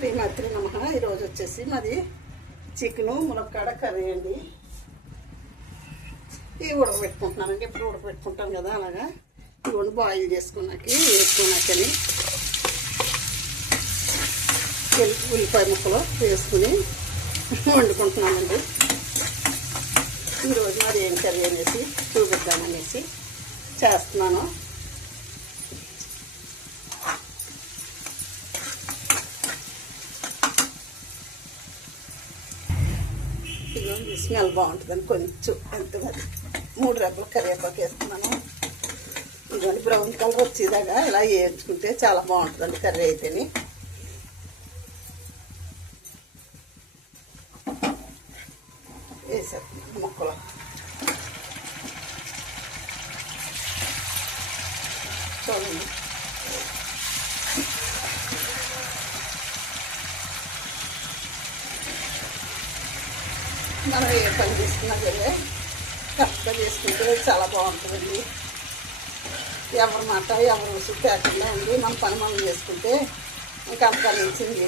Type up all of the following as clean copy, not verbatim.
శ్రీమాత్రి నమః. ఈరోజు వచ్చేసి మాది చికెను మునక్కాడ కర్రీ అండి. ఇవి ఉడకబెట్టుకుంటున్నానండి. ఇప్పుడు ఉడకబెట్టుకుంటాం కదా, అలాగా ఇవన్నీ బాయిల్ వేసుకున్నాకని ఉల్లిపాయ ముక్కలు వేసుకుని వండుకుంటున్నానండి. ఈరోజు మరి ఏం కర్రీ అనేసి చూపిద్దామనేసి చేస్తున్నాను. ఇది స్మెల్ బాగుంటుందని కొంచెం ఎంతగా 3 రెబ్బల కరివేపాకు వేస్తున్నాను. ఇదిగోండి బ్రౌన్ కలర్ వచ్చేదాకా ఇలా వేయించుకుంటే చాలా బాగుంటుందండి కర్రీ అయితేని. వేసేస్తున్నాను ముక్కలు. చూడండి, మనం ఏ పని చేసుకున్నా సరే కరెక్ట్గా చేసుకుంటే చాలా బాగుంటుందండి. ఎవరి మాట ఎవరు రుసుకు తేకుండా అండి మన పని మనం చేసుకుంటే ఇంకా అంతకన్నా మించింది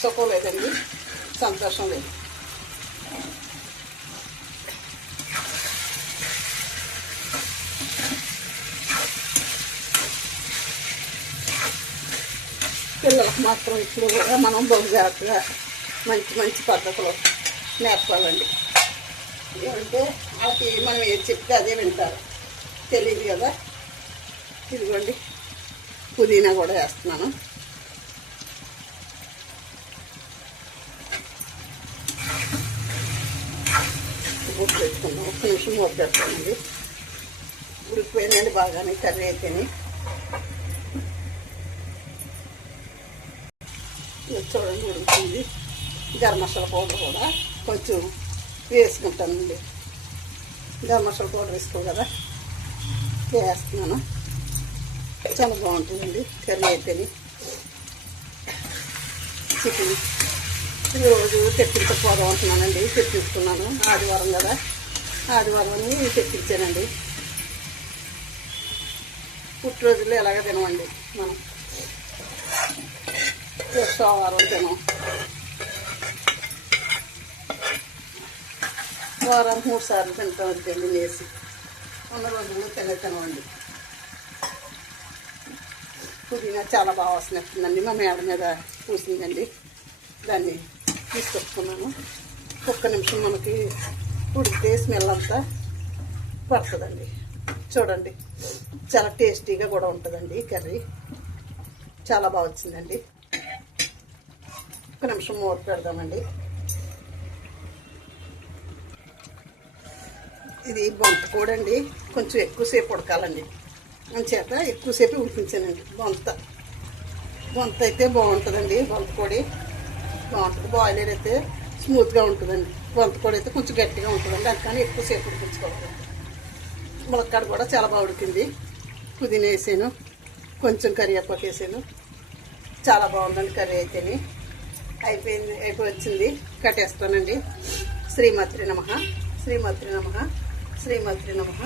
సుఖం లేదండి, సంతోషం లేదు. పిల్లలకు మాత్రం ఇప్పుడు కూడా మనం బహుజాగ్రత్తగా మంచి పద్ధతులు నేర్పాలండి. ఏమంటే వాళ్ళకి మనం ఏది చెప్తే అదే వింటారు, తెలియదు కదా. ఇదిగోండి పుదీనా కూడా వేస్తున్నాను. మూత పెట్టుకున్నాం, 1 నిమిషం మూత పెడతానండి. ఉడికిపోయిందండి బాగానే కర్రీ అయితేనే. చూడండి ఉడుకుతుంది. గరం మసాలా పౌడర్ కూడా కొంచెం వేసుకుంటానండి. గరం మసాలా పౌడర్ వేసుకో కదా, వేస్తున్నాను. చాలా బాగుంటుందండి కర్రీ అయితేనే. చికెన్ ఈరోజు తెప్పించకపోదాం అంటున్నానండి. తెప్పించుకున్నాను, ఆదివారం కదా, ఆదివారం తెప్పించానండి. పుట్టినరోజుల్లో ఎలాగ తినమండి మనం, సోమవారం తినం, వారం 3 సార్లు తింటాం. పెళ్లి వేసి ఉన్న రోజుల్లో తినవండి. పుదీనా చాలా బాగా వస్తున్నట్టుందండి. మా మేడ మీద పూసిందండి, దాన్ని తీసుకొచ్చుకున్నాను. 1 నిమిషం మనకి ఉడికితే స్మెల్ అంతా పడుతుందండి. చూడండి, చాలా టేస్టీగా కూడా ఉంటుందండి కర్రీ. చాలా బాగా వచ్చిందండి. 1 నిమిషం మూత పెడదామండి. ఇది బొంత కూడా అండి, కొంచెం ఎక్కువసేపు ఉడకాలండి. అంచేత ఎక్కువసేపు ఉడికించానండి. బొంత అయితే బాగుంటుందండి. బొంత పొడి బాగుంటుంది. బాయిలర్ అయితే స్మూత్గా ఉంటుందండి. బొంత పొడి అయితే కొంచెం గట్టిగా ఉంటుందండి. అందుకని ఎక్కువసేపు ఉడికించుకోవాలి. ములక్కాడ కూడా చాలా బాగా ఉడికింది. పుదీనా వేసాను, కొంచెం కరివేపాకు వేసాను. చాలా బాగుందండి కర్రీ అయితేనే. అయిపోయి వచ్చింది, కట్టేస్తానండి. శ్రీమాత్రి నమః. శ్రీమాత్రి నమః. శ్రీమాత్రి నమః.